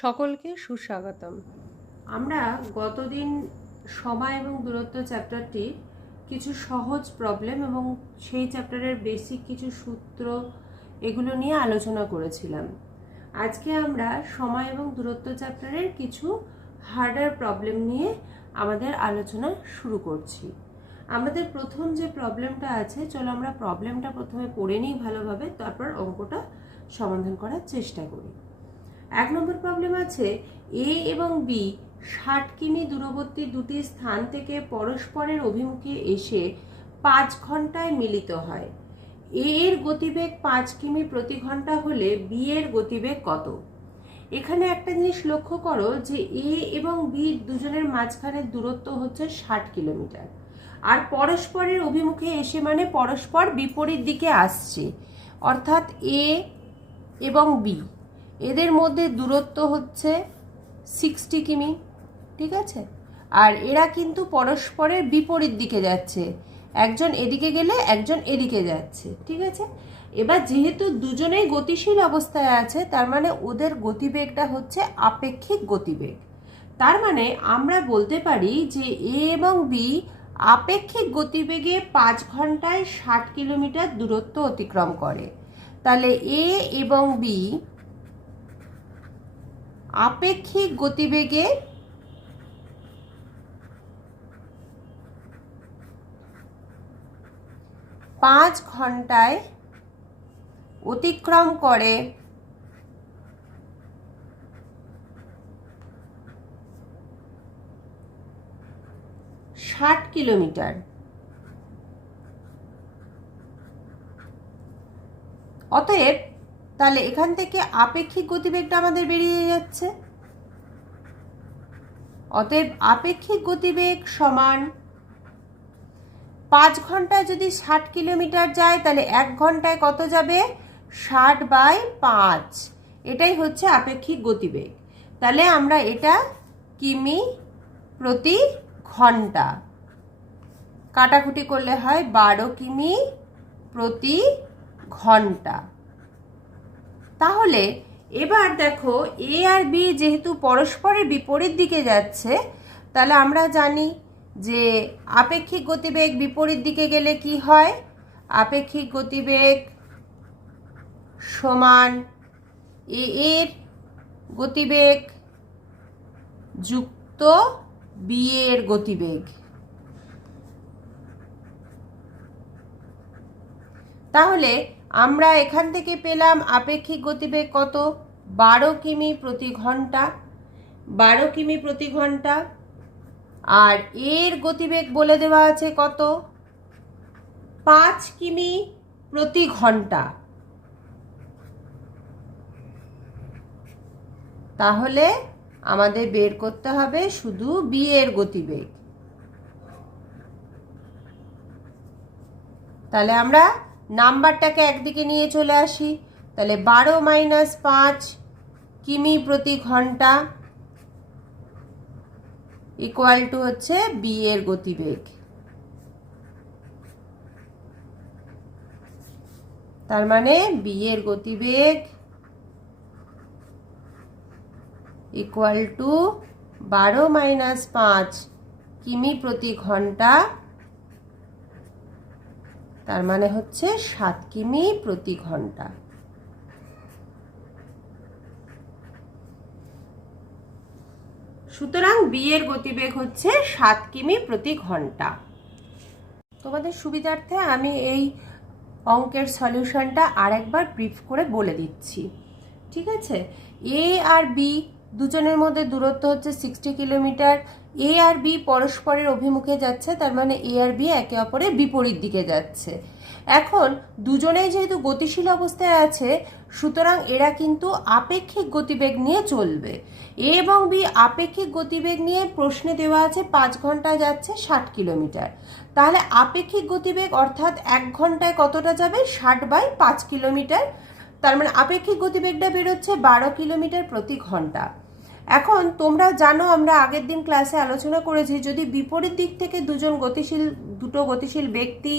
সকলকে সুস্বাগতম। আমরা গতদিন সময় এবং দূরত্ব চ্যাপ্টারটি কিছু সহজ প্রবলেম এবং সেই চ্যাপ্টারের বেসিক কিছু সূত্র এগুলো নিয়ে আলোচনা করেছিলাম। আজকে আমরা সময় এবং দূরত্ব চ্যাপ্টারের কিছু হার্ডার প্রবলেম নিয়ে আমাদের আলোচনা শুরু করছি। আমাদের প্রথম যে প্রবলেমটা আছে, চলো আমরা প্রবলেমটা প্রথমে পড়ে নিই ভালোভাবে, তারপর অঙ্কটা সমাধান করার চেষ্টা করি। 1 নম্বর প্রবলেম আছে, এ এবং বি 60 কিমি দূরবর্তী দুটি স্থান থেকে পরস্পরের অভিমুখে এসে 5 ঘন্টায় মিলিত হয়। এ এর গতিবেগ 5 কিমি প্রতি ঘন্টা হলে বি এর গতিবেগ কত? এখানে একটা জিনিস লক্ষ্য করো যে এ এবং বি দুজনের মাঝখানের দূরত্ব হচ্ছে 60 কিলোমিটার, আর পরস্পরের অভিমুখে এসে মানে পরস্পর বিপরীত দিকে আসছে, অর্থাৎ এ এবং বি এদের মধ্যে দূরত্ব হচ্ছে 60 কিমি, ঠিক আছে? আর এরা কিন্তু পরস্পরের বিপরীত দিকে যাচ্ছে, একজন এদিকে গেলে একজন এদিকে যাচ্ছে, ঠিক আছে? এবার যেহেতু দুজনেই গতিশীল অবস্থায় আছে, তার মানে ওদের গতিবেগটা হচ্ছে আপেক্ষিক গতিবেগ। তার মানে আমরা বলতে পারি যে এ এবং বি আপেক্ষিক গতিবেগে 5 ঘন্টায় 60 কিলোমিটার দূরত্ব অতিক্রম করে। তাহলে এ এবং বি আপেক্ষিক গতিবেগে 5 ঘন্টায় অতিক্রম করে 60 কিলোমিটার। অতএব তাহলে এখান থেকে আপেক্ষিক গতিবেগটা আমাদের বেরিয়ে যাচ্ছে। অতএব আপেক্ষিক গতিবেগ সমান 5 ঘন্টায় যদি 60 কিলোমিটার যায়, তাহলে 1 ঘন্টায় কত যাবে? 60/5। এটাই হচ্ছে আপেক্ষিক গতিবেগ। তাহলে আমরা এটা কিমি প্রতি ঘন্টা কাটাকুটি করলে হয় 12 কিমি প্রতি ঘন্টা। তাহলে এবার দেখো, এ আর বি যেহেতু পরস্পরের বিপরীত দিকে যাচ্ছে, তাহলে আমরা জানি যে আপেক্ষিক গতিবেগ বিপরীত দিকে গেলে কি হয়? আপেক্ষিক গতিবেগ সমান এ এর গতিবেগ যুক্ত বি এর গতিবেগ। তাহলে আমরা এখান থেকে পেলাম আপেক্ষিক গতিবেগ কত? 12 কিমি প্রতি ঘন্টা। 12 কিমি প্রতি ঘন্টা। আর এর গতিবেগ বলে দেওয়া আছে কত? 5 কিমি প্রতি ঘন্টা। তাহলে আমাদের বের করতে হবে শুধু বি এর গতিবেগ। তাহলে আমরা নাম্বারটাকে একদিকে নিয়ে চলে আসি। তাহলে 12 - 5 কিমি প্রতি ঘন্টা ইকুয়াল টু হচ্ছে বি এর গতিবেগ। তার মানে বি এর গতিবেগ ইকুয়াল টু 12 - 5 কিমি প্রতি ঘন্টা, তার মানে হচ্ছে 7 কিমি প্রতি ঘন্টা। সুতরাং বি এর গতিবেগ হচ্ছে 7 কিমি প্রতি ঘন্টা। তোমাদের সুবিধার্থে আমি এই অঙ্কের সলিউশনটা আরেকবার ব্রিফ করে বলে দিচ্ছি, ঠিক আছে? এ আর বি দুজনের মধ্যে দূরত্ব হচ্ছে 60 কিলোমিটার। এ আর বি পরস্পরের অভিমুখে যাচ্ছে, তার মানে এ আর বি একে অপরের বিপরীত দিকে যাচ্ছে। এখন দুজনেই যেহেতু গতিশীল অবস্থায় আছে, সুতরাং এরা কিন্তু আপেক্ষিক গতিবেগ নিয়ে চলবে। এ এবং বি আপেক্ষিক গতিবেগ নিয়ে প্রশ্নে দেওয়া আছে 5 ঘন্টায় যাচ্ছে 60 কিলোমিটার। তাহলে আপেক্ষিক গতিবেগ অর্থাৎ 1 ঘন্টায় কতটা যাবে? 60/5 কিলোমিটার। তার মানে আপেক্ষিক গতিবেগটা বেরোচ্ছে 12 কিলোমিটার প্রতি ঘন্টা। এখন তোমরা জানো, আমরা আগের দিন ক্লাসে আলোচনা করেছি, যদি বিপরীত দিক থেকে দুটো গতিশীল ব্যক্তি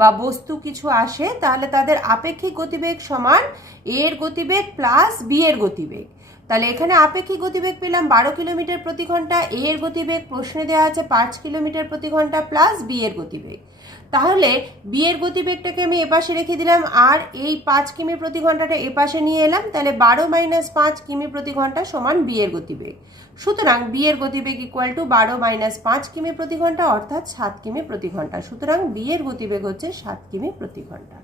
বা বস্তু কিছু আসে, তাহলে তাদের আপেক্ষিক গতিবেগ সমান এ এর গতিবেগ প্লাস বি এর গতিবেগ। তাহলে এখানে আপেক্ষিক গতিবেগ পেলাম 12 কিলোমিটার প্রতি ঘন্টা, এ এর গতিবেগ প্রশ্নে দেওয়া আছে 5 কিলোমিটার প্রতি ঘন্টা প্লাস বি এর গতিবেগ। তাহলে বি এর গতিবেগটাকে আমি এপাশে রেখে দিলাম আর এই 5 কিমি প্রতি ঘন্টাটা এপাশে নিয়ে এলাম, তাহলে 12 - 5 কিমি প্রতি ঘন্টা সমান বি এর গতিবেগ। সুতরাং বি এর গতিবেগ ইকুয়াল টু 12 - 5 কিমি প্রতি ঘন্টা অর্থাৎ 7 কিমি প্রতি ঘন্টা। সুতরাং বি এর গতিবেগ হচ্ছে 7 কিমি প্রতি ঘন্টা।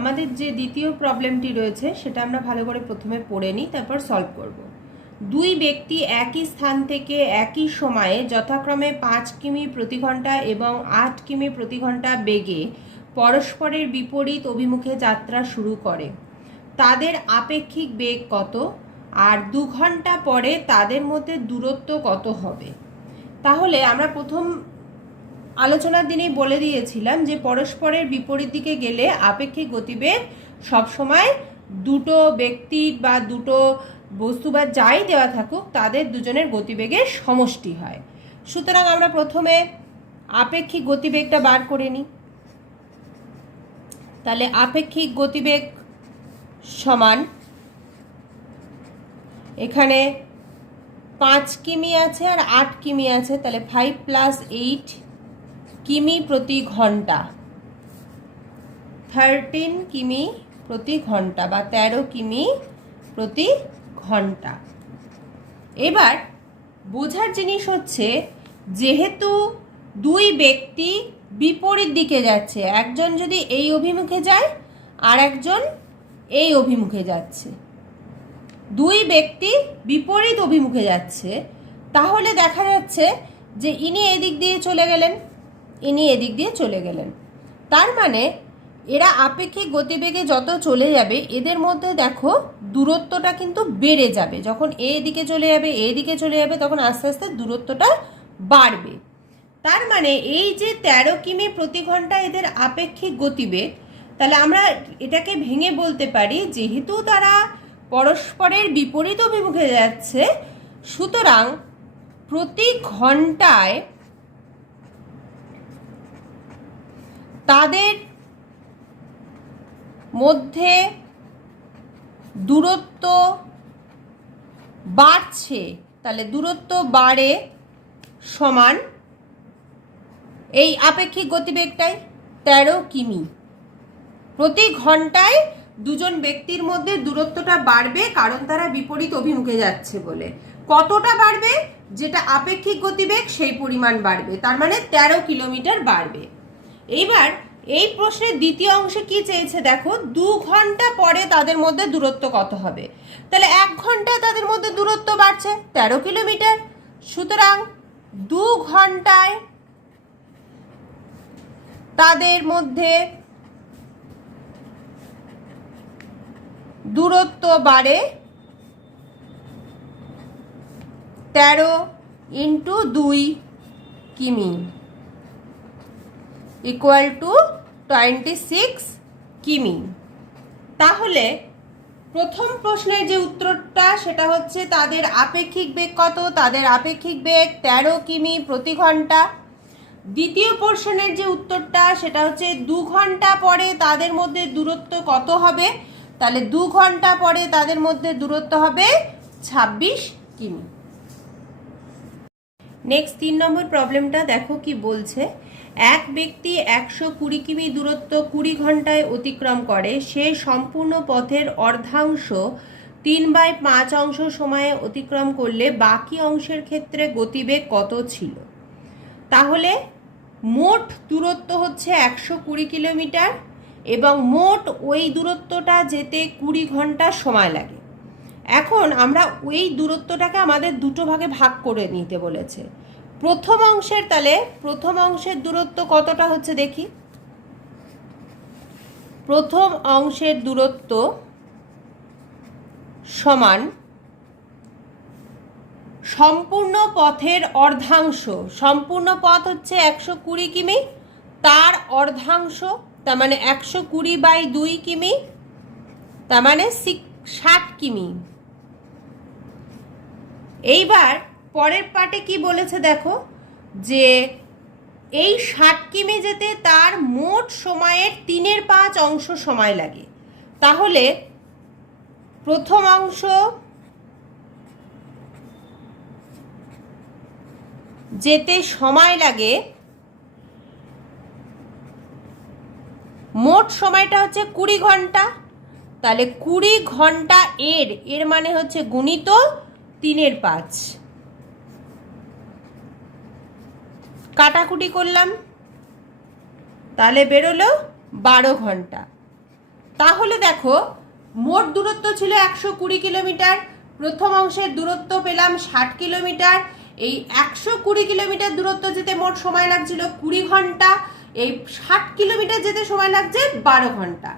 আমাদের যে দ্বিতীয় প্রবলেমটি রয়েছে সেটা আমরা ভালো করে প্রথমে পড়ে নিই, তারপর সলভ করব। দুই ব্যক্তি একই স্থান থেকে একই সময়ে যথাক্রমে 5 কিমি প্রতি ঘন্টা এবং 8 কিমি প্রতি ঘন্টা বেগে পরস্পরের বিপরীত অভিমুখে যাত্রা শুরু করে। তাদের আপেক্ষিক বেগ কত আর 2 ঘন্টা পরে তাদের মধ্যে দূরত্ব কত হবে? তাহলে আমরা প্রথম আলোচনার দিনেই বলে দিয়েছিলাম যে পরস্পরের বিপরীত দিকে গেলে আপেক্ষিক গতিবেগ সবসময় দুটো ব্যক্তির বা দুটো বস্তু বা যাই দেওয়া থাকুক তাদের দুজনের গতিবেগের সমষ্টি হয়। সুতরাং আমরা প্রথমে আপেক্ষিক গতিবেগটা বার করে নিই। তাহলে আপেক্ষিক গতিবেগ সমান, এখানে 5 কিমি আছে আর 8 কিমি আছে, তাহলে 5 + 8 কিমি প্রতি ঘন্টা, 13 কিমি প্রতি ঘন্টা বা 13 কিমি প্রতি ঘন্টা। এবার বোঝার জিনিস হচ্ছে যেহেতু দুই ব্যক্তি বিপরীত দিকে যাচ্ছে, একজন যদি এই অভিমুখে যায় আর একজন এই অভিমুখে যাচ্ছে, দুই ব্যক্তি বিপরীত অভিমুখে যাচ্ছে, তাহলে দেখা যাচ্ছে যে ইনি এদিক দিয়ে চলে গেলেন, ইনি এদিক দিয়ে চলে গেলেন। তার মানে এরা আপেক্ষিক গতিবেগে যত চলে যাবে এদের মধ্যে দেখো দূরত্বটা কিন্তু বেড়ে যাবে। যখন এদিকে চলে যাবে এদিকে চলে যাবে তখন আস্তে আস্তে দূরত্বটা বাড়বে। তার মানে এই যে 13 কিমি প্রতি ঘন্টা এদের আপেক্ষিক গতিবেগ, তাহলে আমরা এটাকে ভেঙে বলতে পারি যেহেতু তারা পরস্পরের বিপরীত অভিমুখে যাচ্ছে, সুতরাং প্রতি ঘন্টায় তাদের মধ্যে দূরত্ব বাড়ছে। তাহলে দূরত্ব বাড়ে সমান এই আপেক্ষিক গতিবেগটাই 13 কিমি প্রতি ঘন্টায় দুজন ব্যক্তির মধ্যে দূরত্বটা বাড়বে, কারণ তারা বিপরীত অভিমুখে যাচ্ছে বলে। কতটা বাড়বে? যেটা আপেক্ষিক গতিবেগ সেই পরিমাণ বাড়বে, তার মানে 13 কিলোমিটার বাড়বে। এইবার এই প্রশ্নের দ্বিতীয় অংশে কি চেয়েছে দেখো, 2 ঘন্টা পরে তাদের মধ্যে দূরত্ব কত হবে। তাহলে 1 ঘন্টায় তাদের মধ্যে দূরত্ব বাড়ছে 13 কিলোমিটার, সুতরাং 2 ঘন্টায় তাদের মধ্যে দূরত্ব বাড়ে 13 × 2 কিমি ইকুয়াল টু 26 কিমি। তাহলে প্রথম প্রশ্নের যে উত্তরটা সেটা হচ্ছে তাদের আপেক্ষিক বেগ কত, তাদের আপেক্ষিক বেগ 13 কিমি প্রতি ঘন্টা। দ্বিতীয় পোর্শনের যে উত্তরটা সেটা হচ্ছে 2 ঘন্টা পরে তাদের মধ্যে দূরত্ব কত হবে, তাহলে 2 ঘন্টা পরে তাদের মধ্যে দূরত্ব হবে 26 কিমি। নেক্সট 3 নম্বর প্রবলেমটা দেখো কি বলছে। এক ব্যক্তি 120 কিমি দূরত্ব 20 ঘন্টায় অতিক্রম করে, সে সম্পূর্ণ পথের অর্ধাংশ 3/5 অংশ সময়ে অতিক্রম করলে বাকি অংশের ক্ষেত্রে গতিবেগ কত ছিল? তাহলে মোট দূরত্ব হচ্ছে 120 কিলোমিটার এবং মোট ওই দূরত্বটা যেতে 20 ঘন্টা সময় লাগে। এখন আমরা ওই দূরত্বটাকে আমাদের দুটো ভাগে ভাগ করে নিতে বলেছে। প্রথম অংশের, তাহলে প্রথম অংশের দূরত্ব কতটা হচ্ছে দেখি। প্রথম অংশের দূরত্ব সমান সম্পূর্ণ পথের অর্ধাংশ, সম্পূর্ণ পথ হচ্ছে 120 কিমি, তার অর্ধাংশ তার মানে 120/2 কিমি, তার মানে 60 কিমি। এইবার পরের পার্টে কি বলেছে দেখো, যে এই 60 কিমি যেতে তার মোট সময়ের 3/5 অংশ সময় লাগে। তাহলে প্রথম অংশ যেতে সময় লাগে, মোট সময়টা হচ্ছে 20 ঘন্টা, তাহলে 20 ঘন্টা এর মানে হচ্ছে গুণিত 3/5, কাটাকুটি করলাম, তাহলে বেরোলো 12 ঘন্টা। তাহলে দেখো মোট দূরত্ব ছিল 120 কিলোমিটার, প্রথম অংশের দূরত্ব পেলাম 60 কিলোমিটার, এই 120 কিলোমিটার দূরত্ব যেতে মোট সময় লাগছিল 20 ঘন্টা, এই 60 কিলোমিটার যেতে সময় লাগছে 12 ঘন্টা।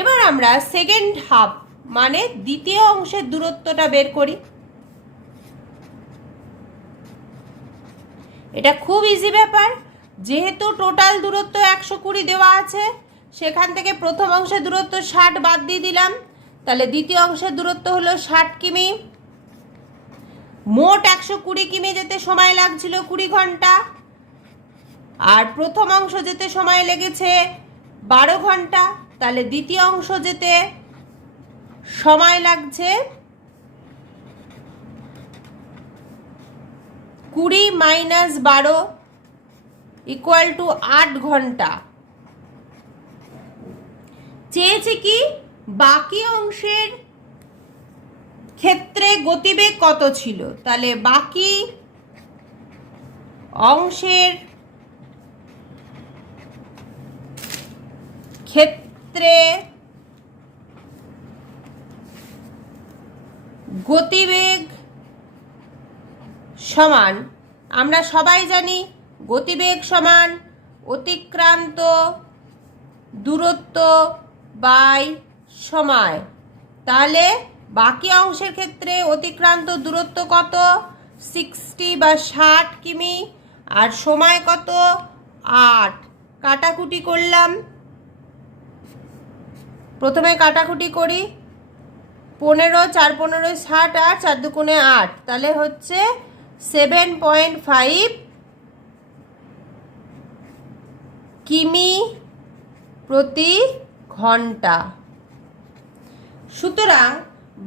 এবার আমরা সেকেন্ড হাফ মানে দ্বিতীয় অংশের দূরত্বটা বের করি। এটা খুব ইজি ব্যাপার, যেহেতু টোটাল দূরত্ব 120 দেওয়া আছে, সেখান থেকে প্রথম অংশের দূরত্ব 60 বাদ দিয়ে দিলাম, তাহলে দ্বিতীয় অংশের দূরত্ব হলো 60 কিমি। মোট 120 কিমি যেতে সময় লাগছিল 20 ঘন্টা, আর প্রথম অংশ যেতে সময় লেগেছে 12 ঘন্টা, তাহলে দ্বিতীয় অংশ যেতে সময় লাগছে 20 - 12 = 8 ঘন্টা। চেয়েছে কি বাকি অংশের ক্ষেত্রে গতিবেগ কত ছিল, তাহলে বাকি অংশের ক্ষেত্রে গতিবেগ সমান, আমরা সবাই জানি গতিবেগ সমান অতিক্রান্ত দূরত্ব বাই সময়। তাহলে বাকি অংশের ক্ষেত্রে অতিক্রান্ত দূরত্ব কত? 60 বা 60 কিমি, আর সময় কত? 8। কাটাকুটি করলাম, প্রথমে কাটাকুটি করি, 15 4 15 60 আর 4 দুগুণে 8, তাহলে হচ্ছে 7.5 কিমি প্রতি ঘন্টা। সুতরাং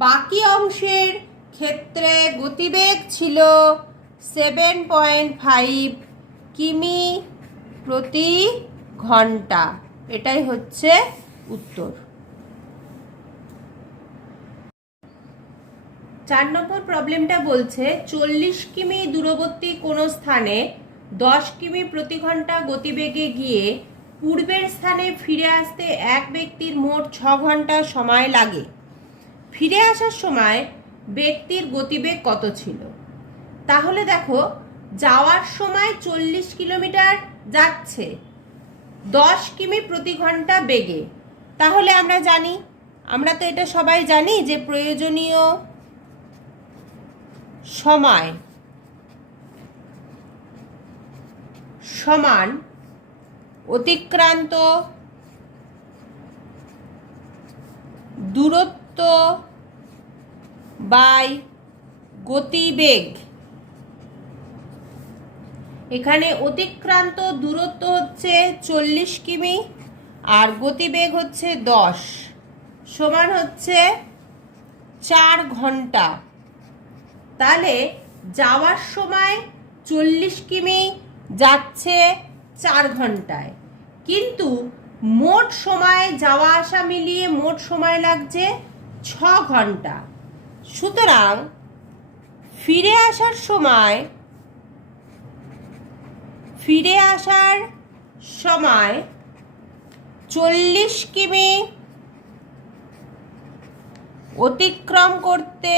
বাকি অংশের ক্ষেত্রে গতিবেগ ছিল 7.5 কিমি প্রতি ঘন্টা। এটাই হচ্ছে উত্তর। 4 নম্বর প্রবলেমটা বলছে 40 কিমি দূরবর্তী কোনো স্থানে 10 কিমি প্রতি ঘন্টা গতিবেগে গিয়ে পূর্বের স্থানে ফিরে আসতে এক ব্যক্তির মোট 6 ঘন্টা সময় লাগে। ফিরে আসার সময় ব্যক্তির গতিবেগ কত ছিল? তাহলে দেখো, যাওয়ার সময় 40 কিলোমিটার যাচ্ছে 10 কিমি প্রতি ঘন্টা বেগে, তাহলে আমরা জানি, আমরা তো এটা সবাই জানি যে প্রয়োজনীয় সময় সমান অতিক্রান্ত দূরত্ব বাই গতিবেগ। এখানে অতিক্রান্ত দূরত্ব হচ্ছে 40 কিমি আর গতিবেগ হচ্ছে 10, সমান হচ্ছে 4 ঘন্টা। তাহলে যাওয়ার সময় 40 কিমি যাচ্ছে 4 ঘন্টায়, কিন্তু মোট সময় যাওয়া আসা মিলিয়ে মোট সময় লাগছে 6 ঘন্টা। সুতরাং ফিরে আসার সময় 40 কিমি অতিক্রম করতে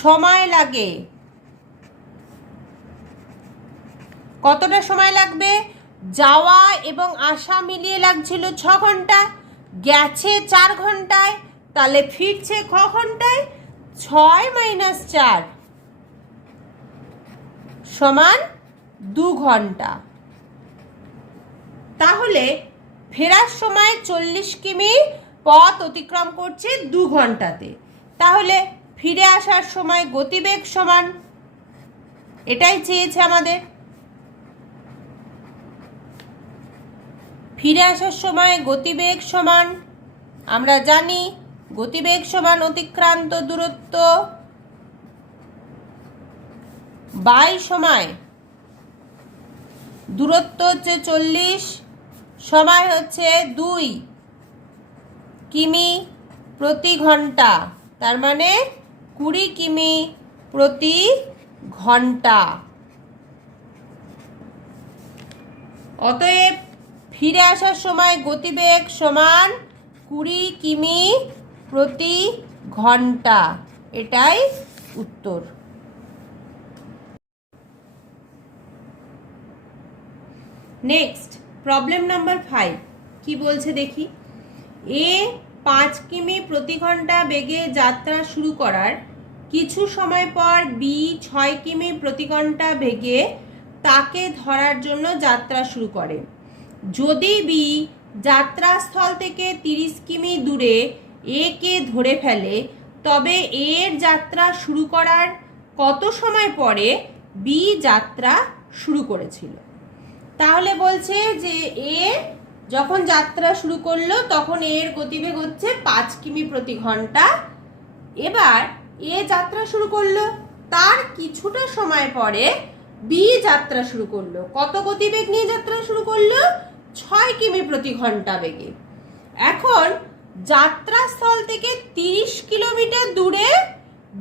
সময় লাগে কতটা সময় লাগবে? যাওয়া এবং আসা মিলিয়ে লাগছিল 6 ঘন্টা, গেছে 4 ঘন্টায়, তাহলে ফিরছে ক ঘন্টায়? 6 - 4 সমান 2 ঘন্টা। তাহলে ফেরার সময় 40 কিমি পথ অতিক্রম করছে 2 ঘন্টাতে, তাহলে ফিরে আসার সময় গতিবেগ সমান, এটাই চেয়েছে আমাদের। ফিরে আসার সময় গতিবেগ সমান, আমরা জানি গতিবেগ সমান অতিক্রান্ত দূরত্ব বাই সময়, দূরত্ব হচ্ছে 40, সময় হচ্ছে 2 কিমি প্রতি ঘন্টা, তার মানে 20 কিমি প্রতি ঘন্টা। অতএব ফিরে আসার সময় গতিবেগ সমান 20 কিমি প্রতি ঘন্টা, এটাই উত্তর। নেক্সট প্রবলেম নাম্বার 5 কি বলছে দেখি। এ 5 কিমি প্রতি ঘন্টা বেগে যাত্রা শুরু করার কিছু সময় পর বি 6 কিমি প্রতি ঘন্টা বেগে তাকে ধরার জন্য যাত্রা শুরু করে। যদি বি যাত্রাস্থল থেকে 30 কিমি দূরে এ কে ধরে ফেলে, তবে এর যাত্রা শুরু করার কত সময় পরে বি যাত্রা শুরু করেছিল। তাহলে বলছে যে এ যখন যাত্রা শুরু করলো তখন এর গতিবেগ হচ্ছে 5 কিমি প্রতি ঘন্টা। এবার এ যাত্রা শুরু করলো, তার কিছুটা সময় পরে বি যাত্রা শুরু করলো। কত গতিবেগ নিয়ে যাত্রা শুরু করলো? 6 কিমি প্রতি ঘন্টা বেগে। এখন যাত্রাস্থল থেকে 30 কিলোমিটার দূরে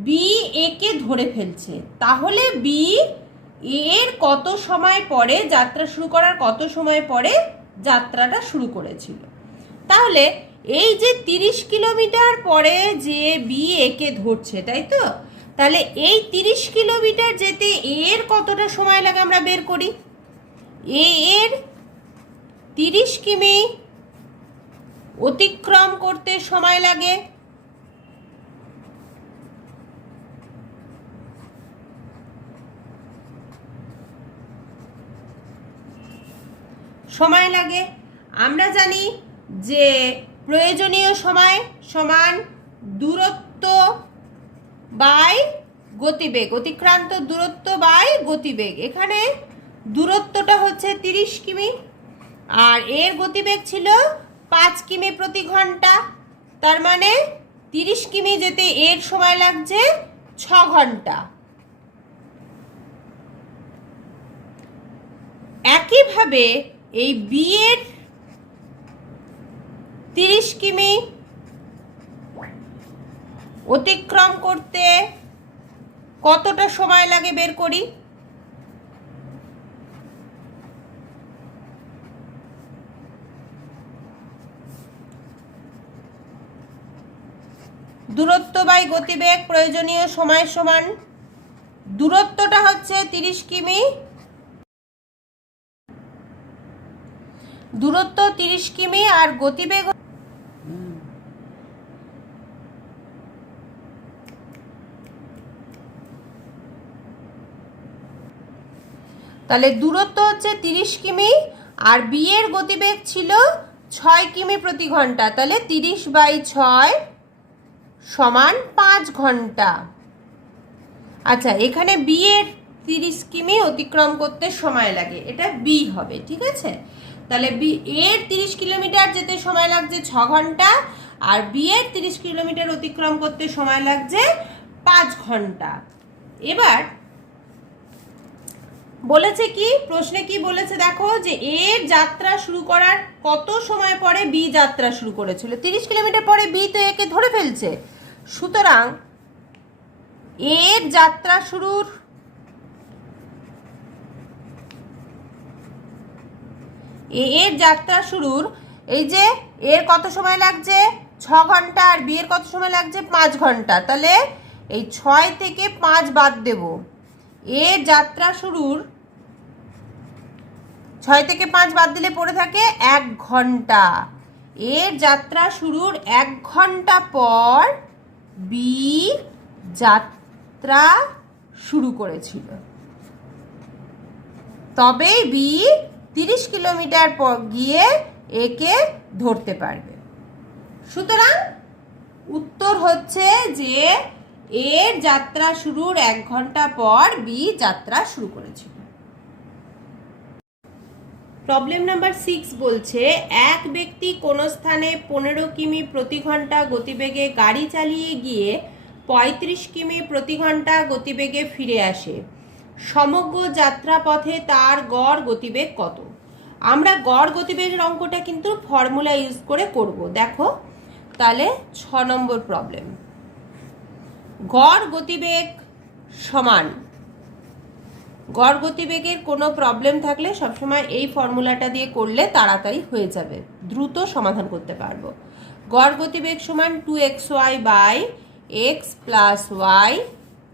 বি এ কে ধরে ফেলছে, তাহলে বি এর কত সময় পরে যাত্রা শুরু করার কত সময় পরে যাত্রাটা শুরু করেছিল। তাহলে এই যে 30 কিলোমিটার পরে যে বি একে ধরছে, তাই তো? তাহলে এই 30 কিলোমিটার যেতে এর কতটা সময় লাগে আমরা বের করি। এর 30 কিমি অতিক্রম করতে সময় লাগে আমরা জানি যে প্রয়োজনীয় সময় সমান দূরত্ব বাই গতিবেগ, অতিক্রান্ত দূরত্ব বাই গতিবেগ। এখানে দূরত্বটা হচ্ছে 30 কিমি আর এর গতিবেগ ছিল 5 কিমি প্রতি ঘন্টা, তার মানে 30 কিমি যেতে এর সময় লাগছে 6 ঘন্টা। একইভাবে এই বি এর 30 কিমি অতিক্রম করতে কতটা সময় লাগে বের করি। দূরত্ব বাই গতিবেগ প্রয়োজনীয় সময় সমান, দূরত্বটা হচ্ছে 30 কিমি, দূরত্ব 30 কিমি আর গতিবেগ তাহলে দূরত্ব হচ্ছে 30 কিমি আর বি এর গতিবেগ ছিল 6 কিমি প্রতি ঘন্টা, তাহলে 30/6 সমান 5 ঘন্টা। আচ্ছা, এখানে বি এর 30 কিমি অতিক্রম করতে সময় লাগে, এটা বি হবে, ঠিক আছে? তাহলে বি এর 30 কিলোমিটার যেতে সময় লাগছে 6 ঘন্টা আর বি এর 30 কিলোমিটার অতিক্রম করতে সময় লাগছে 5 ঘন্টা। এবার বলেছে কি, প্রশ্নে কি বলেছে দেখো, যে এর যাত্রা শুরু করার কত সময় পরে বি যাত্রা শুরু করেছিল। 30 কিলোমিটার পরে বি তো একে ধরে ফেলছে, সুতরাং এর যাত্রা শুরুর এই যে এর কত সময় লাগছে 6 ঘন্টা আর বি এর কত সময় লাগছে 5 ঘন্টা, তাহলে এই 6 থেকে 5 বাদ দেব। এর যাত্রা শুরুর 6 থেকে 5 বাদ দিলে পড়ে থাকে 1 ঘন্টা। এর যাত্রা শুরুর 1 ঘন্টা পর বি যাত্রা শুরু করেছিল, তবেই বি 30 কিলোমিটার পর গিয়ে একে ধরতে পারবে। সুতরাং উত্তর হচ্ছে যে এর যাত্রা শুরুর 1 ঘন্টা পর বি যাত্রা শুরু করেছিল। প্রবলেম নাম্বার 6 বলছে এক ব্যক্তি কোনো স্থানে 15 কিমি প্রতি ঘন্টা গতিবেগে গাড়ি চালিয়ে গিয়ে 35 কিমি প্রতি ঘন্টা গতিবেগে ফিরে আসে। সমগ্র যাত্রাপথে তার গড় গতিবেগ কত? আমরা গড় গতিবেগের অঙ্কটা কিন্তু ফর্মুলা ইউজ করে করব। দেখো তাহলে 6 নম্বর প্রবলেম। গড় গতিবেগ সমান, গড় গতিবেগের কোনো প্রবলেম থাকলে সবসময় এই ফর্মুলাটা দিয়ে করলে তাড়াতাড়ি হয়ে যাবে, দ্রুত সমাধান করতে পারবো। গড় গতিবেগ সমান 2xy by x plus Y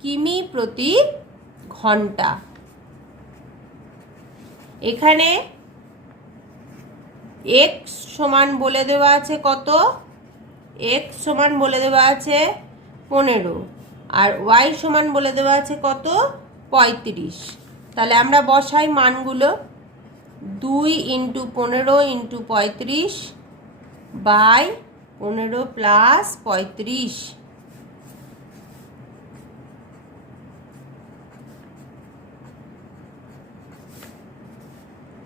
কিমি প্রতি ঘন্টা। এখানে এক্স সমান বলে দেওয়া আছে কত? এক্স সমান বলে দেওয়া আছে 15 আর ওয়াই সমান বলে দেওয়া আছে কত? 35। তাহলে আমরা বসাই মানগুলো। 2 × 15 × 35 বাই 15 প্লাস 35।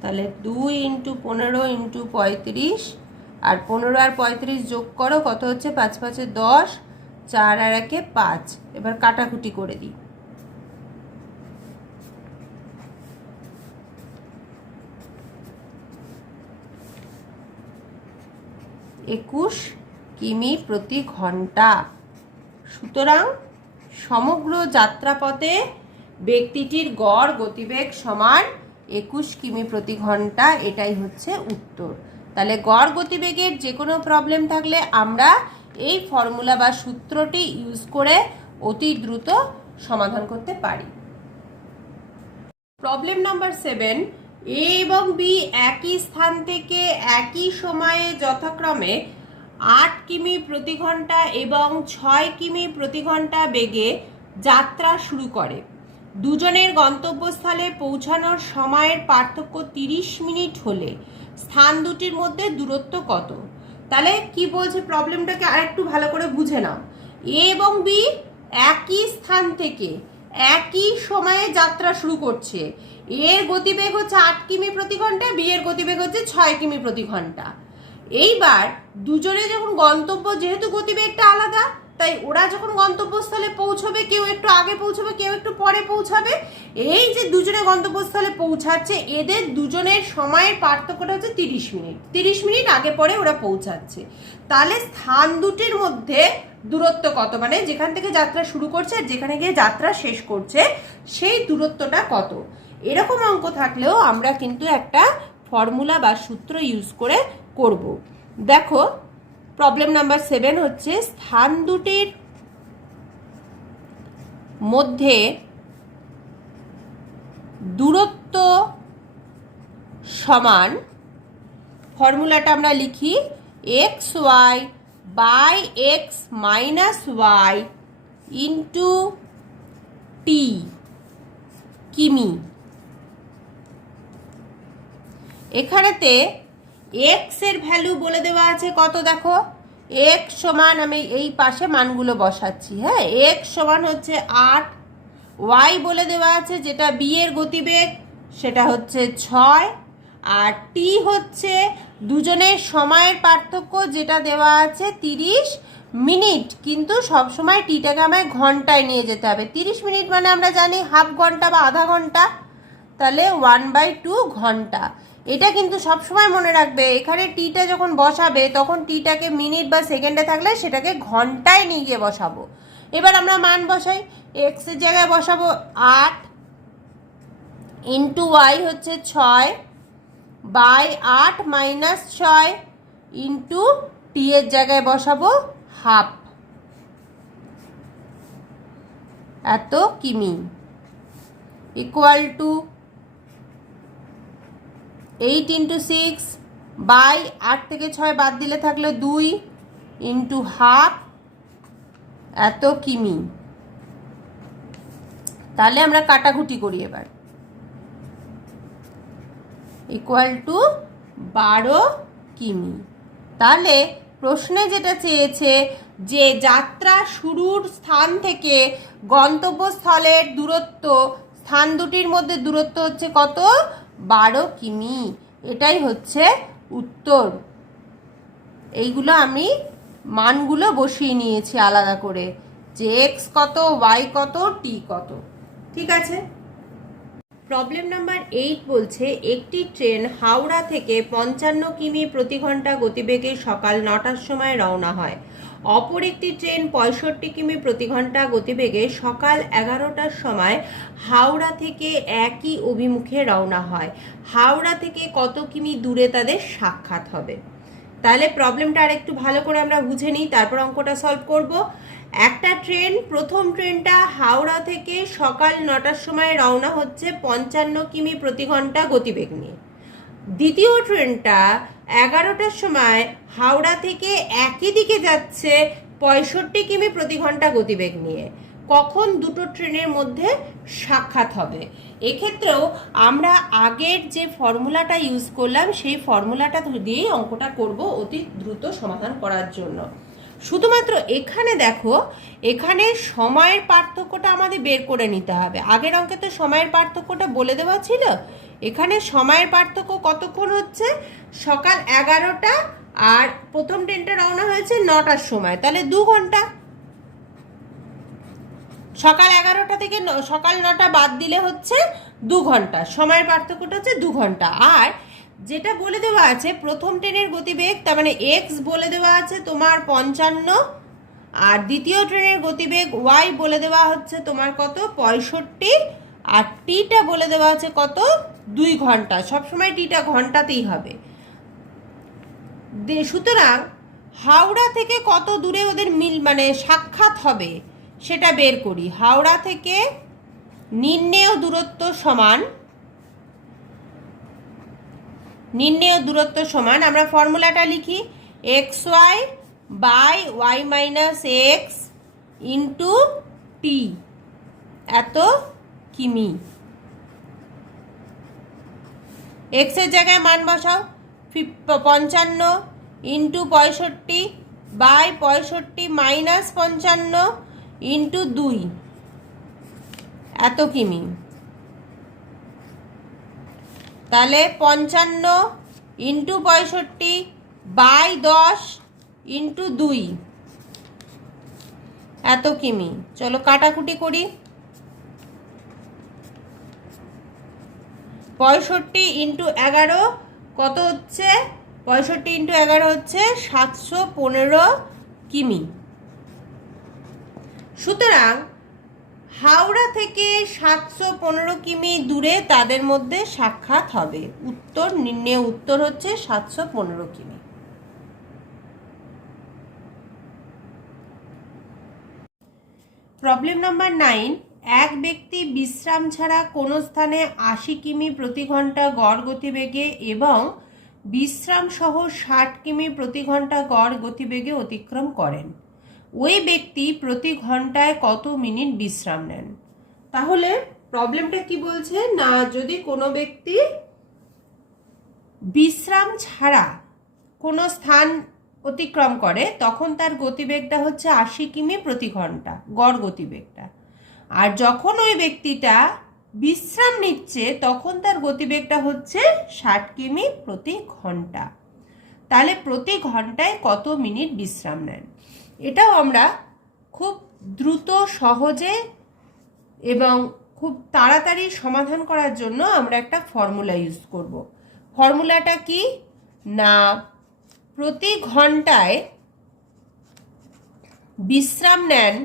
তাহলে 2 × 15 × 35 আর 15 আর 35 যোগ করো, কত হচ্ছে? 5 5 10, 4 আর 1 5। এবার কাটাকুটি করে দিই। 21 কিমি প্রতি ঘন্টা। সুতরাং সমগ্র যাত্রাপথে ব্যক্তিটির গড় গতিবেগ সমান 21 কিমি প্রতি ঘন্টা। এটাই হচ্ছে উত্তর। তাহলে গড় গতিবেগের যে কোনো প্রবলেম থাকলে আমরা এই ফর্মুলা বা সূত্রটি ইউজ করে অতি দ্রুত সমাধান করতে পারি। প্রবলেম নাম্বার 7, এ এবং বি একই স্থান থেকে একই সময়ে যথাক্রমে 8 কিমি প্রতি ঘন্টা এবং 6 কিমি প্রতি ঘন্টা বেগে যাত্রা শুরু করে। দুজনের গন্তব্যস্থলে পৌঁছানোর সময়ের পার্থক্য 30 মিনিট হলে স্থান দুটির মধ্যে দূরত্ব কত? তাহলে কি বলছে প্রবলেমটাকে আরেকটু ভালো করে বুঝে নাও। এ এবং বি একই স্থান থেকে একই সময়ে যাত্রা শুরু করছে। এর গতিবেগ হচ্ছে 8 কিমি প্রতি ঘন্টা, বি এর গতিবেগ হচ্ছে 6 কিমি প্রতি ঘন্টা। এইবার দুজনে যখন গন্তব্য, যেহেতু গতিবেগটা আলাদা, তাই ওরা যখন গন্তব্যস্থলে পৌঁছবে, কেউ একটু আগে পৌঁছবে, কেউ একটু পরে পৌঁছাবে। এই যে দুজনে গন্তব্যস্থলে পৌঁছাচ্ছে, এদের দুজনের সময়ের পার্থক্যটা হচ্ছে 30 মিনিট। 30 মিনিট আগে পরে ওরা পৌঁছাচ্ছে। তাহলে স্থান দুটির মধ্যে দূরত্ব কত, মানে যেখান থেকে যাত্রা শুরু করছে আর যেখানে গিয়ে যাত্রা শেষ করছে সেই দূরত্বটা কত? এরকম অঙ্ক থাকলেও আমরা কিন্তু একটা ফর্মুলা বা সূত্র ইউজ করে করব। দেখো প্রবলেম নাম্বার 7 হচ্ছে স্থান দুটির মধ্যে দূরত্ব সমান, ফর্মুলাটা আমরা লিখি X Y by X minus Y into T কিমি। এখানেতে এক্স এর ভ্যালু বলে দেওয়া আছে কত? দেখো এক্স সমান, আমি এই পাশে মানগুলো বসাচ্ছি। হ্যাঁ, এক্স সমান হচ্ছে 8, ওয়াই বলে দেওয়া আছে যেটা বি এর গতিবেগ সেটা হচ্ছে 6, আর টি হচ্ছে দুজনের সময়ের পার্থক্য যেটা দেওয়া আছে 30 মিনিট। কিন্তু সবসময় টিটাকে আমায় ঘন্টায় নিয়ে যেতে হবে। 30 মিনিট মানে আমরা জানি হাফ ঘন্টা বা আধা ঘন্টা, তাহলে 1/2 ঘন্টা। এটা কিন্তু সবসময় মনে রাখবে, এখানে টিটা যখন বসাবে তখন টিটাকে মিনিট বা সেকেন্ডে থাকলে সেটাকে ঘন্টায় নিয়ে গিয়ে বসাবো। এবার আমরা মান বসাই। এক্স এর জায়গায় বসাবো 8 ইন্টু ওয়াই হচ্ছে 6 বাই 8 মাইনাস 6 ইন্টু টি এর জায়গায় বসাবো হাফ, এত কিমি, ইকুয়াল টু 8 × 6 বাই 8 থেকে 6 বাদ দিলে থাকলো 2 ইন্টু হাফ, এত কিমি। তাহলে আমরা কাটাকুটি করি এবার। ইকুয়াল টু 12 কিমি। তাহলে প্রশ্নে যেটা চেয়েছে যে যাত্রা শুরুর স্থান থেকে গন্তব্যস্থলের দূরত্ব, স্থান দুটির মধ্যে দূরত্ব হচ্ছে কত? 12 কিমি। এটাই হচ্ছে উত্তর। এইগুলো আমি মানগুলো বসিয়ে নিয়েছি আলাদা করে, যে এক্স কত, ওয়াই কত, টি কত। ঠিক আছে। প্রবলেম নাম্বার 8 বলছে একটি ট্রেন হাওড়া থেকে 55 কিমি প্রতি ঘন্টা গতিবেগে সকাল 9টার সময় রওনা হয়। অপর একটি ট্রেন 65 কিমি প্রতি ঘন্টা গতিবেগে সকাল 11টার সময় হাওড়া থেকে একই অভিমুখে রওনা হয়। হাওড়া থেকে কত কিমি দূরে তাদের সাক্ষাৎ হবে? তাহলে প্রবলেমটা আর একটু ভালো করে আমরা বুঝে নিই, তারপর অঙ্কটা সলভ করব। একটা ট্রেন, প্রথম ট্রেনটা হাওড়া থেকে সকাল 9টার সময় রওনা হচ্ছে 55 কিমি প্রতি ঘন্টা গতিবেগ নিয়ে। দ্বিতীয় ট্রেনটা 11টার সময় হাওড়া থেকে একই দিকে যাচ্ছে 65 কিমি প্রতি ঘন্টা গতিবেগ নিয়ে। কখন দুটো ট্রেনের মধ্যে সাক্ষাৎ হবে? এক্ষেত্রেও আমরা আগের যে ফর্মুলাটা ইউজ করলাম সেই ফর্মুলাটা দিয়েই অঙ্কটা করব অতি দ্রুত সমাধান করার জন্য। শুধুমাত্র এখানে দেখো, এখানে সময়ের পার্থক্যটা আমাদের বের করে নিতে হবে। আগের অঙ্কে তো সময়ের পার্থক্যটা বলে দেওয়া ছিল, এখানে সময়ের পার্থক্য কতক্ষণ হচ্ছে? সকাল 11টা, আর প্রথম ট্রেনটা রওনা হয়েছে 9টার সময়, তাহলে 2 ঘন্টা। সকাল 11টা থেকে সকাল 9টা বাদ দিলে হচ্ছে 2 ঘন্টা, সময়ের পার্থক্যটা হচ্ছে 2 ঘন্টা। আর যেটা বলে দেওয়া আছে প্রথম ট্রেনের গতিবেগ, তার মানে এক্স বলে দেওয়া আছে তোমার 55, আর দ্বিতীয় ট্রেনের গতিবেগ ওয়াই বলে দেওয়া হচ্ছে তোমার কত? 65, আর টিটা বলে দেওয়া আছে কত? 2 ঘন্টা। সবসময় টিটা ঘন্টাতেই হবে। সুতরাং হাওড়া থেকে কত দূরে ওদের সাক্ষাৎ হবে সেটা বের করি। হাওড়া থেকে নির্ণেয় দূরত্ব সমান আমরা ফর্মুলাটা লিখি, X Y by Y minus X into T, এত কিমি। এক্স এর জায়গায় মান বসাও, 55 ইন্টু 65 বাই 65 মাইনাস 55 ইন্টু 2, এত কিমি। তাহলে 55 ইন্টু 65 বাই 10 ইন্টু 2, এত কিমি। চলো কাটাকুটি করি। 65 ইন্টু 11 কত হচ্ছে? 65 ইন্টু 11 হচ্ছে 715 কিমি। সুতরাং হাওড়া থেকে 715 কিমি দূরে তাদের মধ্যে সাক্ষাৎ হবে। উত্তর নির্ণেয় উত্তর হচ্ছে 715 কিমি। প্রবলেম নাম্বার 9, এক ব্যক্তি বিশ্রাম ছাড়া কোনো স্থানে 80 কিমি প্রতি ঘন্টা গড় গতিবেগে এবং বিশ্রাম সহ 60 কিমি প্রতি ঘন্টা গড় গতিবেগে অতিক্রম করেন। ওই ব্যক্তি প্রতি ঘন্টায় কত মিনিট বিশ্রাম নেন? তাহলে প্রবলেমটা কি বলছে না, যদি কোনো ব্যক্তি বিশ্রাম ছাড়া কোনো স্থান অতিক্রম করে তখন তার গতিবেগটা হচ্ছে 80 কিমি প্রতি ঘন্টা, গড় গতিবেগটা। আর যখন ওই ব্যক্তিটা বিশ্রাম নিচ্ছে তখন তার গতিবেগটা হচ্ছে 60 কিমি প্রতি ঘন্টা। তাহলে প্রতি ঘন্টায় কত মিনিট বিশ্রাম নেন? এটাও আমরা খুব দ্রুত, সহজে এবং খুব তাড়াতাড়ি সমাধান করার জন্য আমরা একটা ফর্মুলা ইউজ করব। ফর্মুলাটা কি না, প্রতি ঘন্টায় বিশ্রাম নেন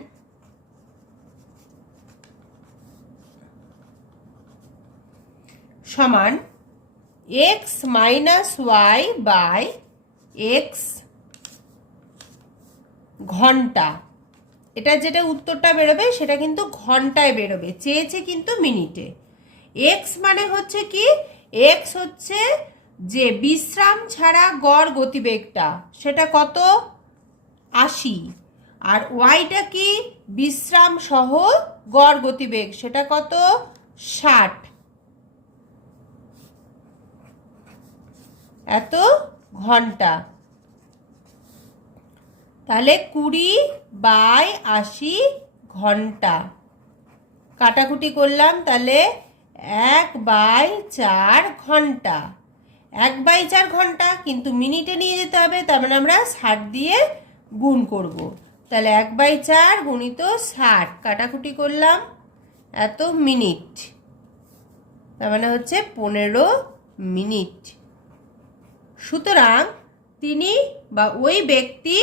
সমান X minus Y by X ঘন্টা। এটা যেটা উত্তরটা বেরোবে সেটা কিন্তু ঘন্টায় বেরোবে, চেয়েছে কিন্তু মিনিটে। এক্স মানে হচ্ছে কি, এক্স হচ্ছে যে বিশ্রাম ছাড়া গড় গতিবেগটা, সেটা কত? 80। আর ওয়াইটা কি, বিশ্রাম সহ গড় গতিবেগ, সেটা কত? 60। এত ঘন্টা। তাহলে 20 বাই 80 ঘন্টা। কাটাকুটি করলাম, তাহলে 1/4 ঘন্টা। 1/4 ঘন্টা, কিন্তু মিনিটে নিয়ে যেতে হবে, তার মানে আমরা 60 দিয়ে গুণ করব। তাহলে 1/4 গুণিত 60 কাটাকুটি করলাম, এত মিনিট, তার মানে হচ্ছে 15 মিনিট। সুতরাং তিনি বা ওই ব্যক্তি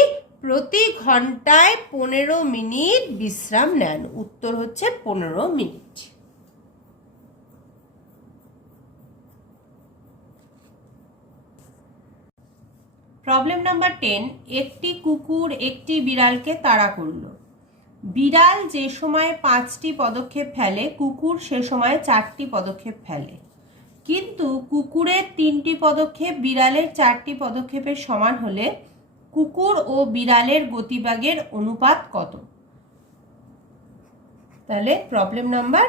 প্রতি ঘন্টায় 15 মিনিট বিশ্রাম নেন। উত্তর হচ্ছে 15 মিনিট। প্রবলেম নাম্বার 10, একটি কুকুর একটি বিড়ালকে তাড়া করলো। বিড়াল যে সময় 5টি পদক্ষেপ ফেলে, কুকুর সে সময় 4টি পদক্ষেপ ফেলে, কিন্তু কুকুরের 3টি পদক্ষেপ বিড়ালের 4টি পদক্ষেপের সমান হলে কুকুর ও বিড়ালের গতিবেগের অনুপাত কত? তাহলে প্রবলেম নাম্বার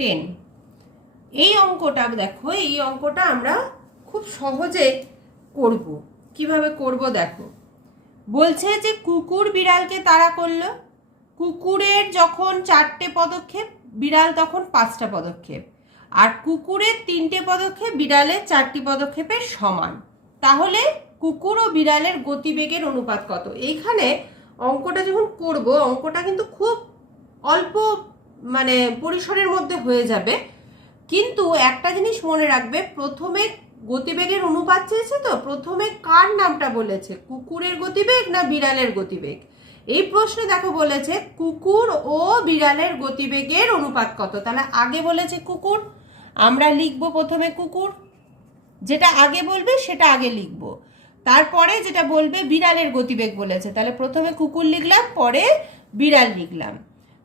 10, এই অঙ্কটা দেখো, এই অঙ্কটা আমরা খুব সহজে করব। কিভাবে করব দেখো, বলছে যে কুকুর বিড়ালকে তাড়া করলো, কুকুরের যখন 4টে পদক্ষেপ, বিড়াল তখন 5টা পদক্ষেপ, আর কুকুরের 3টে পদক্ষেপ বিড়ালের 4টি পদক্ষেপের সমান, তাহলে কুকুর ও বিড়ালের গতিবেগের অনুপাত কত? এইখানে অঙ্কটা যখন করব, অঙ্কটা কিন্তু খুব অল্প মানে পরিসরের মধ্যে হয়ে যাবে, কিন্তু একটা জিনিস মনে রাখবে, প্রথমে গতিবেগের অনুপাত চেয়েছে, তো প্রথমে কার নামটা বলেছে, কুকুরের গতিবেগ না বিড়ালের গতিবেগ? এই প্রশ্নে দেখো বলেছে কুকুর ও বিড়ালের গতিবেগের অনুপাত কত, তাহলে আগে বলেছে কুকুর, আমরা লিখব প্রথমে কুকুর, যেটা আগে বলবে সেটা আগে লিখব, তারপরে যেটা বলবে বিড়ালের গতিবেগ বলেছে, তাহলে প্রথমে কুকুর লিখলাম, পরে বিড়াল লিখলাম।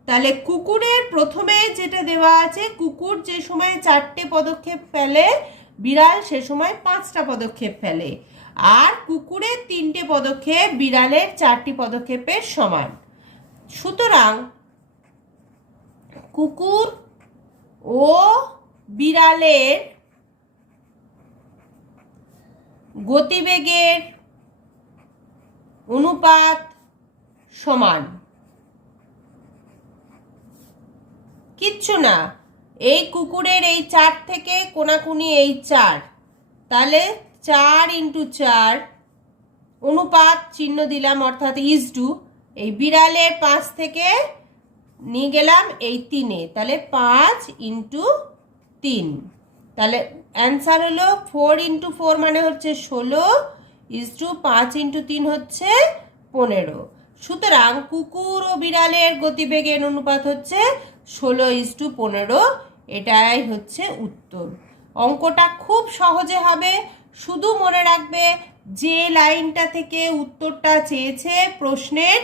তাহলে কুকুরের প্রথমে যেটা দেওয়া আছে, কুকুর যে সময় 4টে পদক্ষেপ ফেলে, বিড়াল সে সময় 5টা পদক্ষেপ ফেলে, আর কুকুরের 3টে পদক্ষেপ বিড়ালের 4টি পদক্ষেপের সমান। সুতরাং কুকুর ও বিড়ালের গতিবেগের অনুপাত সমান, কিচ্ছু না, এই কুকুরের এই 4 থেকে কোনাকুনি এই 4, তাহলে 4 × 4 অনুপাত চিহ্ন দিলাম, অর্থাৎ ইজটু, এই বিড়ালের 5 থেকে নিয়ে গেলাম এই 3-এ, তাহলে 5 × 3, তাহলে অ্যান্সার হলো 4 × 4 মানে হচ্ছে 16, ইজটু 5 × 3 হচ্ছে 15। সুতরাং কুকুর ও বিড়ালের গতিবেগের অনুপাত হচ্ছে 16:15, এটাই হচ্ছে উত্তর। অঙ্কটা খুব সহজে হবে, শুধু মনে রাখবে যে লাইনটা থেকে উত্তরটা চেয়েছে প্রশ্নের,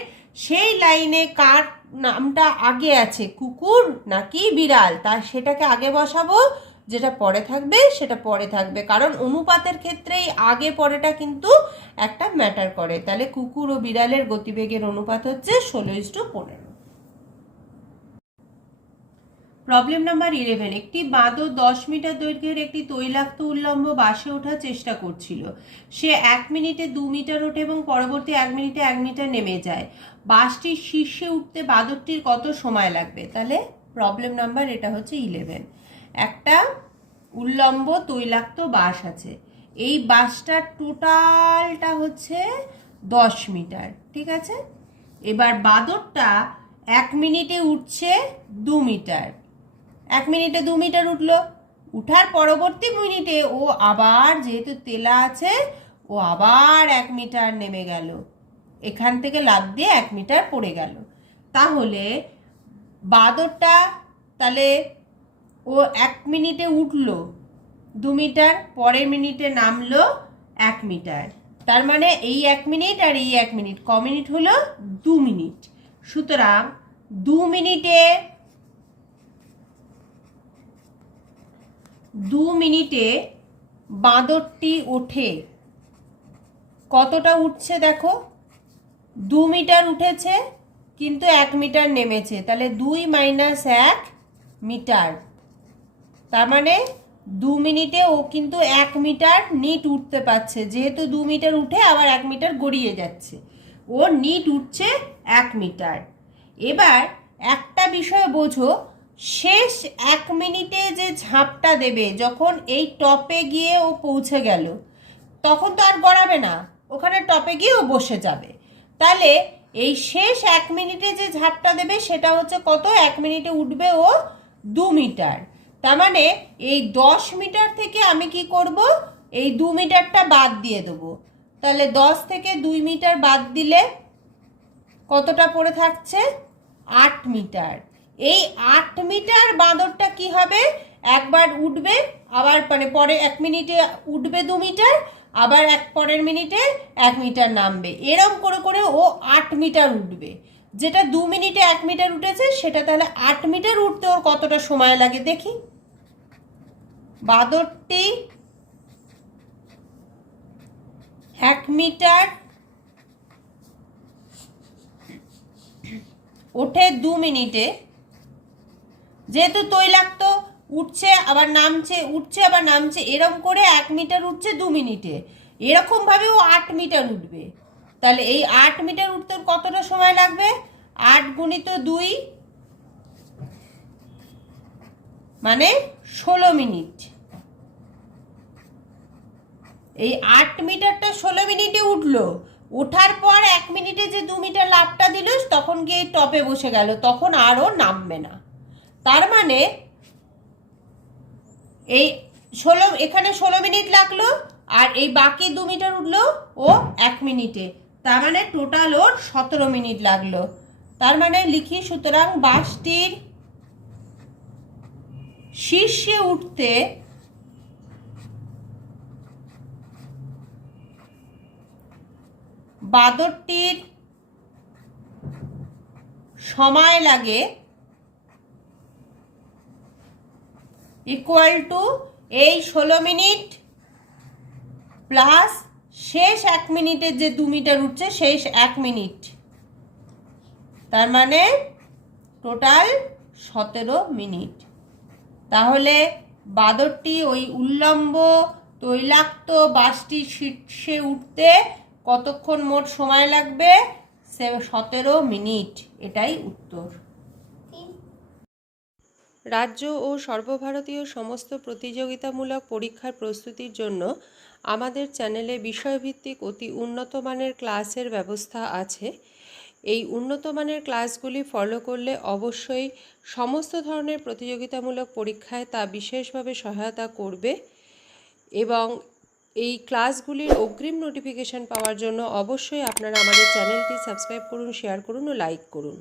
সেই লাইনে কার নামটা আগে আছে, কুকুর নাকি বিড়াল, তার সেটাকে আগে বসাবো, যেটা পরে থাকবে সেটা পরে থাকবে, কারণ অনুপাতের ক্ষেত্রেই আগে পরেটা কিন্তু একটা ম্যাটার করে। তাহলে কুকুর ও বিড়ালের গতিবেগের অনুপাত হচ্ছে 16:15। প্রবলেম নাম্বার 11, একটি বাঁদর 10 মিটার দৈর্ঘ্যের একটি তৈলাক্ত উল্লম্ব বাসে ওঠার চেষ্টা করছিল। সে 1 মিনিটে 2 মিটার ওঠে এবং পরবর্তী 1 মিনিটে 1 মিটার নেমে যায়। বাসটির শীর্ষে উঠতে বাঁদরটির কত সময় লাগবে? তাহলে প্রবলেম নাম্বার এটা হচ্ছে 11, একটা উল্লম্ব তৈলাক্ত বাস আছে, এই বাসটার টোটালটা হচ্ছে 10 মিটার, ঠিক আছে। এবার বাঁদরটা 1 মিনিটে উঠছে 2 মিটার, 1 মিনিটে 2 মিটার উঠলো, উঠার পরবর্তী মিনিটে ও আবার, যেহেতু তেলা আছে, ও আবার 1 মিটার নেমে গেল, এখান থেকে লাফ দিয়ে 1 মিটার পড়ে গেল। তাহলে বাঁদরটা, তাহলে ও 1 মিনিটে উঠলো 2 মিটার, পরের মিনিটে নামলো 1 মিটার, তার মানে এই 1 মিনিট আর এই 1 মিনিট, ক মিনিট হলো? 2 মিনিট। সুতরাং 2 মিনিটে বাঁদরটি ওঠে, কতটা উঠছে দেখো, 2 মিটার উঠেছে কিন্তু 1 মিটার নেমেছে, তাহলে 2 - 1 মিটার, তার মানে 2 মিনিটে ও কিন্তু 1 মিটার নিট উঠতে পারছে, যেহেতু 2 মিটার উঠে আবার 1 মিটার গড়িয়ে যাচ্ছে, ও নিট উঠছে 1 মিটার। এবার একটা বিষয় বোঝো, শেষ 1 মিনিটে যে ঝাঁপটা দেবে, যখন এই টপে গিয়ে ও পৌঁছে গেল, তখন তো আর গড়াবে না, ওখানে টপে গিয়ে ও বসে যাবে। তাহলে এই শেষ 1 মিনিটে যে ঝাঁপটা দেবে সেটা হচ্ছে কত? 1 মিনিটে উঠবে ও 2 মিটার। তার মানে এই 10 মিটার থেকে আমি কি করব? এই 2 মিটারটা বাদ দিয়ে দেবো। তাহলে 10 থেকে 2 মিটার বাদ দিলে কতটা পড়ে থাকছে? 8 মিটার। এই 8 মিটার বাঁদরটা কি হবে? একবার উঠবে, আবার মানে পরে 1 মিনিটে উঠবে 2 মিটার, আবার পরের মিনিটে 1 মিটার নামবে, এরম করে করে ও 8 মিটার উঠবে। যেটা 2 মিনিটে 1 মিটার উঠেছে সেটা তাহলে 8 মিটার উঠতে ওর কতটা সময় লাগে দেখি। বাঁদরটি 1 মিটার ওঠে 2 মিনিটে, যেহেতু তৈলাক্ত উঠছে আবার নামছে, উঠছে আবার নামছে, এরকম করে 1 মিটার উঠছে 2 মিনিটে, এরকম ভাবে ও 8 মিটার উঠবে। তাহলে এই 8 মিটার উঠতে কতটা সময় লাগবে? 8 গুণিত 2 মানে 16 মিনিট। এই 8 মিটারটা 16 মিনিটে উঠলো, ওঠার পর 1 মিনিটে যে 2 মিটার লাফটা দিল তখন গিয়ে টপে বসে গেল, তখন আরও নামবে না। তার মানে এই 16, এখানে 16 মিনিট লাগলো, আর এই বাকি 2 মিটার উঠলো ও 1 মিনিটে, তার মানে টোটাল ওর 17 মিনিট লাগলো। তার মানে লিখি, সুতরাং বাসটির শীর্ষে উঠতে বাঁদরটির সময় লাগে ইকুয়াল টু এই 16 মিনিট প্লাস শেষ 1 মিনিটের যে 2 মিটার উঠছে শেষ 1 মিনিট, তার মানে টোটাল 17 মিনিট। তাহলে বাঁদরটি ওই উল্লম্ব তৈলাক্ত বাসটির শীর্ষে উঠতে কতক্ষণ মোট সময় লাগবে? 17 মিনিট। এটাই উত্তর। রাজ্য ও সর্বভারতীয় সমস্ত প্রতিযোগিতামূলক পরীক্ষার প্রস্তুতির জন্য আমাদের চ্যানেলে বিষয়ভিত্তিক অতি উন্নত মানের ক্লাসের ব্যবস্থা আছে। এই উন্নত মানের ক্লাসগুলি ফলো করলে অবশ্যই সমস্ত ধরনের প্রতিযোগিতামূলক পরীক্ষায় তা বিশেষভাবে সহায়তা করবে, এবং এই ক্লাসগুলির অগ্রিম নোটিফিকেশন পাওয়ার জন্য অবশ্যই আপনারা আমাদের চ্যানেলটি সাবস্ক্রাইব করুন, শেয়ার করুন ও লাইক করুন।